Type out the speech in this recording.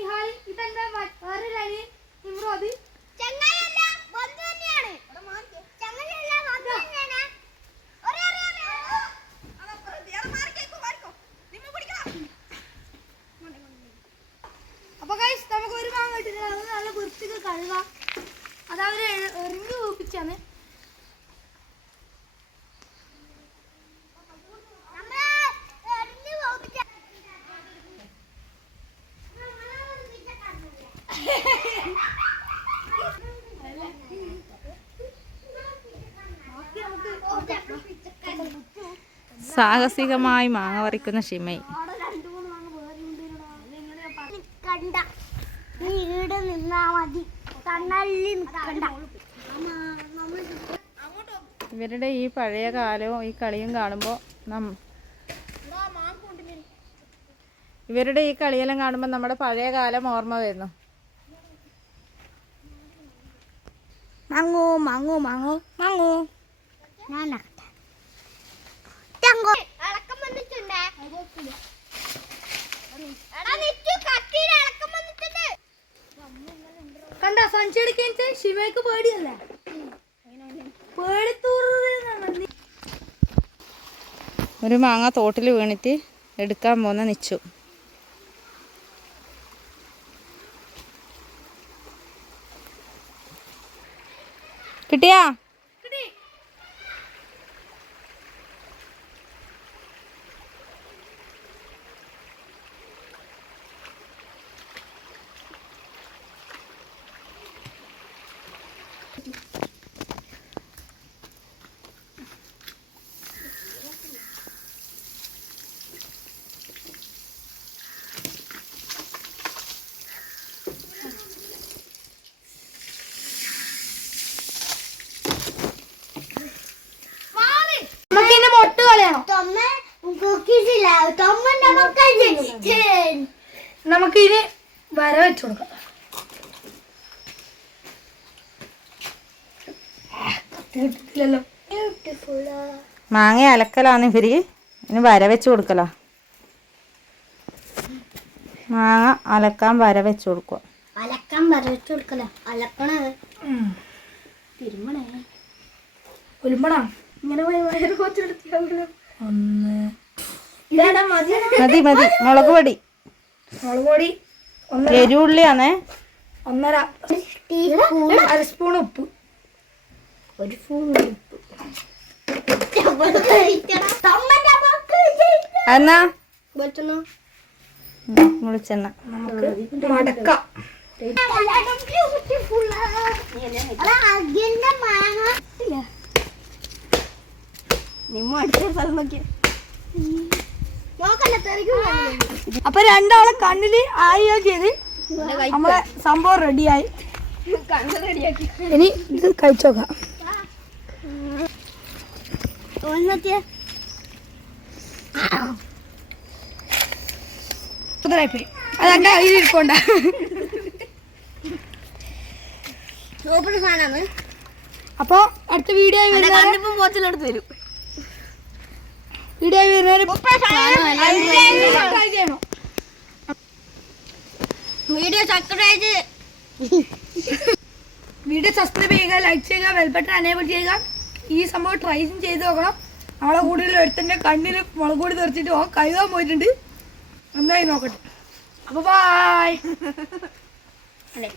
നിഹാലി ഇതെന്താ വേറെ ലൈനിൽ നിമ്രോദ്. ചങ്ങായിയല്ല ബന്ധു തന്നെയാണ്. ചങ്ങായിയല്ല ബന്ധു തന്നെയാണ്. അപ്പൊ കൈസ് നമുക്ക് ഒരു മാങ്ങ കിട്ടില്ല നല്ല വൃത്തിക്ക് കഴുകാം. അതവര് എറിഞ്ഞു കൂപ്പിച്ചാണ് സാഹസികമായി മാങ്ങ പറിക്കുന്ന ഷിമൈ. കണ്ട നീ ഈടെ നിന്നാ മതി. കണ്ണല്ലി നിക്കണ്ട. ഇവരുടെ ഈ പഴയ കാലവും ഈ കളിയും കാണുമ്പോൾ നം ഇവരുടെ ഈ കളിയെല്ലാം കാണുമ്പോൾ നമ്മുടെ പഴയ കാലം ഓർമ്മ വരുന്നു. Mango mango mango mango. ഞാൻ സഞ്ചടിക്കാൻ ശിവയ്ക്ക് പേടിയല്ല? ഒരു മാങ്ങ തോട്ടിൽ വീണിട്ട് എടുക്കാൻ പോന്ന നിച്ചു. കിട്ടിയാ? നമുക്ക് ഇനി വര വെച്ചു കൊടുക്കാം. കിട്ടില്ലല്ലോ മാങ്ങ അലക്കലാന്ന് ഇവർ. ഇനി വര വെച്ച് കൊടുക്കലാ. മാങ്ങ അലക്കാൻ വര വെച്ച് കൊടുക്കുക അലക്കാൻ വര വെച്ച് കൊടുക്കല. അലക്കണേ തിരുമണേ ഇങ്ങനെ പോയി ഒന്ന്. മതി മതി. മുളക് പൊടി. മുളക് പൊടി ഒന്നര എരിവുള്ളിയാന്നേ ഒന്നര അര സ്പൂൺ ഉപ്പ്. ഒരു സ്പൂൺ ഉപ്പ്. എന്നാ? വിളിച്ചെണ്ണ. നമുക്ക് മടക്കാം. നിമ്മ അടുത്ത സ്ഥലം നോക്കിയ. അപ്പൊ രണ്ടാളെ കണ്ണിൽ ആയോ ചെയ്ത് നമ്മളെ സംഭവം റെഡിയായി ഇനി ഇത് കഴിച്ചോക്കാം അതെന്റെ കയ്യിൽ ഇരിപ്പുണ്ട. അപ്പൊ അടുത്ത വീഡിയോ പോച്ചിലെടുത്ത് തരും. വീഡിയോ സബ്സ്ക്രൈബ് വീഡിയോ സബ്സ്ക്രൈബ് ചെയ്യുക ലൈക്ക് ചെയ്യുക വെൽബട്ടൺ അനേബിൾ ചെയ്യുക. ഈ സംഭവം ട്രൈ ചെയ്ത് നോക്കണം. നമ്മളെ കൂടുതൽ ഒരുത്തന്റെ കണ്ണിൽ മുളക് കൂടി തെറിച്ചിട്ട് ഓ കഴുകാൻ പോയിട്ടുണ്ട്. നന്നായി നോക്കട്ടെ. അപ്പോൾ ബായ് അല്ലേ?